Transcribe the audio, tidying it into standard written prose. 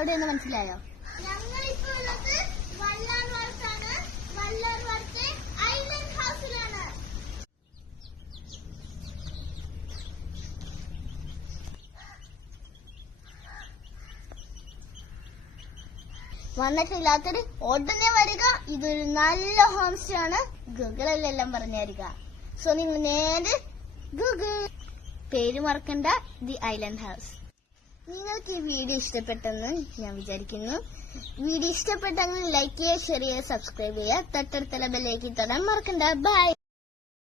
എവിടെയെന്ന് മനസ്സിലായോ? വന്നിട്ടില്ലാത്തൊരു ഉടനെ വരിക. ഇതൊരു നല്ല ഹോം സ്റ്റേ ആണ്. ഗൂഗിളിലെല്ലാം പറഞ്ഞായിരിക്ക. സോ നിങ്ങൾ നേരെ ഗൂഗിൾ, പേര് മറക്കണ്ട, ദി ഐലൻഡ് ഹൗസ്. നിങ്ങൾക്ക് ഈ വീഡിയോ ഇഷ്ടപ്പെട്ടെന്ന് ഞാൻ വിചാരിക്കുന്നു. വീഡിയോ ഇഷ്ടപ്പെട്ടെങ്കിൽ ലൈക്ക് ചെയ്യുക, ഷെയർ ചെയ്യുക, സബ്സ്ക്രൈബ് ചെയ്യുക, തൊട്ടടുത്തുള്ള ബെല്ലൈക്കൻ തൊടാൻ മറക്കണ്ട. ബൈ.